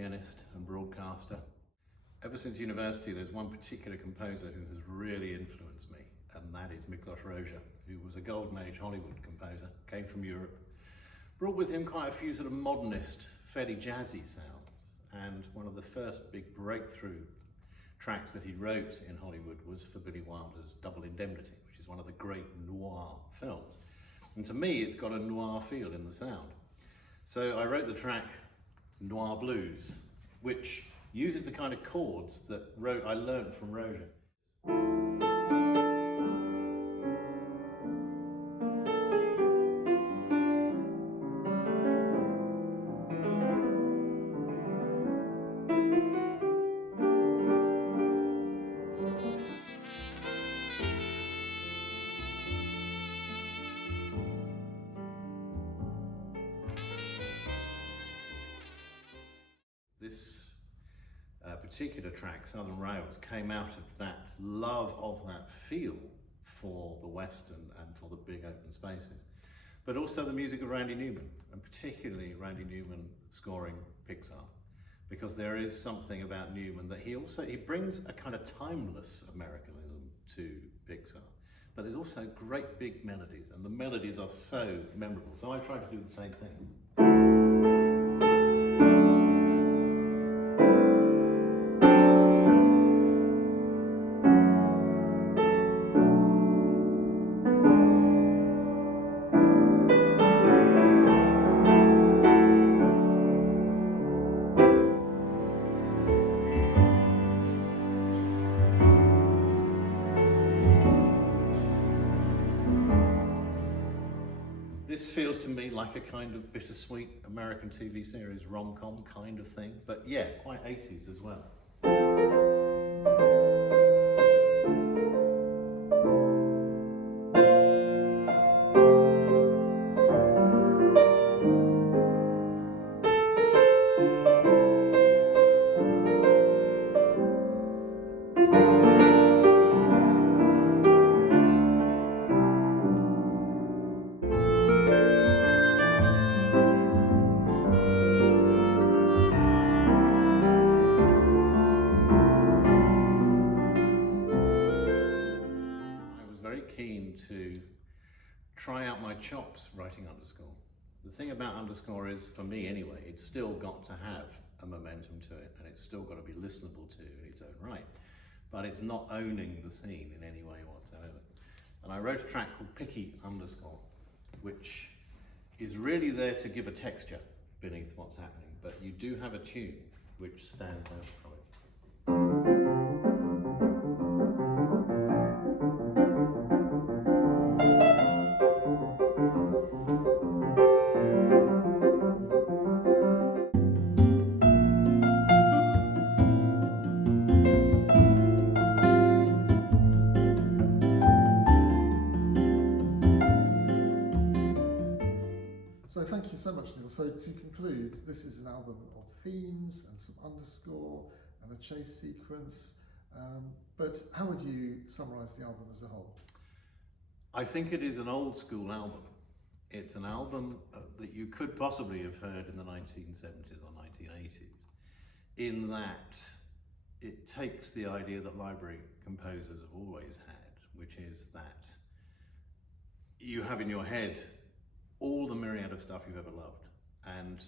pianist and broadcaster. Ever since university, there's one particular composer who has really influenced me, and that is Miklos Rozsa, who was a golden age Hollywood composer, came from Europe, brought with him quite a few sort of modernist, fairly jazzy sounds, and one of the first big breakthrough tracks that he wrote in Hollywood was for Billy Wilder's Double Indemnity, which is one of the great noir films. And to me, it's got a noir feel in the sound. So I wrote the track Noir Blues, which uses the kind of chords that I learned from Rozsa. This particular track, Southern Rails, came out of that love of that feel for the Western and for the big open spaces, but also the music of Randy Newman, and particularly Randy Newman scoring Pixar, because there is something about Newman that he brings a kind of timeless Americanism to Pixar, but there's also great big melodies, and the melodies are so memorable. So I tried to do the same thing. This feels to me like a kind of Bittersweet American TV series rom-com kind of thing, but yeah, quite 80s as well. Keen to try out my chops writing underscore. The thing about underscore is, for me anyway, it's still got to have a momentum to it, and it's still got to be listenable to in its own right, but it's not owning the scene in any way whatsoever. And I wrote a track called Picky underscore, which is really there to give a texture beneath what's happening, but you do have a tune which stands out from it. So thank you so much, Neil. So to conclude, this is an album of themes and some underscore and a chase sequence. But how would you summarise the album as a whole? I think it is an old school album. It's an album that you could possibly have heard in the 1970s or 1980s, in that it takes the idea that library composers have always had, which is that you have in your head all the myriad of stuff you've ever loved, and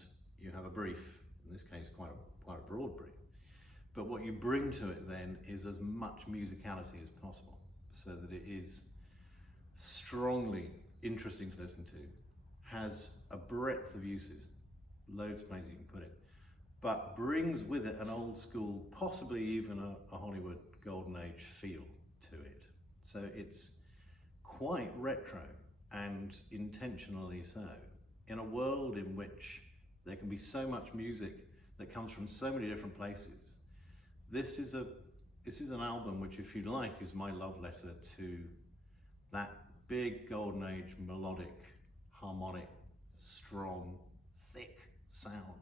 you have a brief, in this case quite a broad brief, but what you bring to it then is as much musicality as possible, so that it is strongly interesting to listen to, has a breadth of uses, loads of places you can put it, but brings with it an old school, possibly even a Hollywood golden age feel to it. So it's quite retro, and intentionally so, in a world in which there can be so much music that comes from so many different places. This is an album which, if you like, is my love letter to that big golden age melodic, harmonic, strong, thick sound.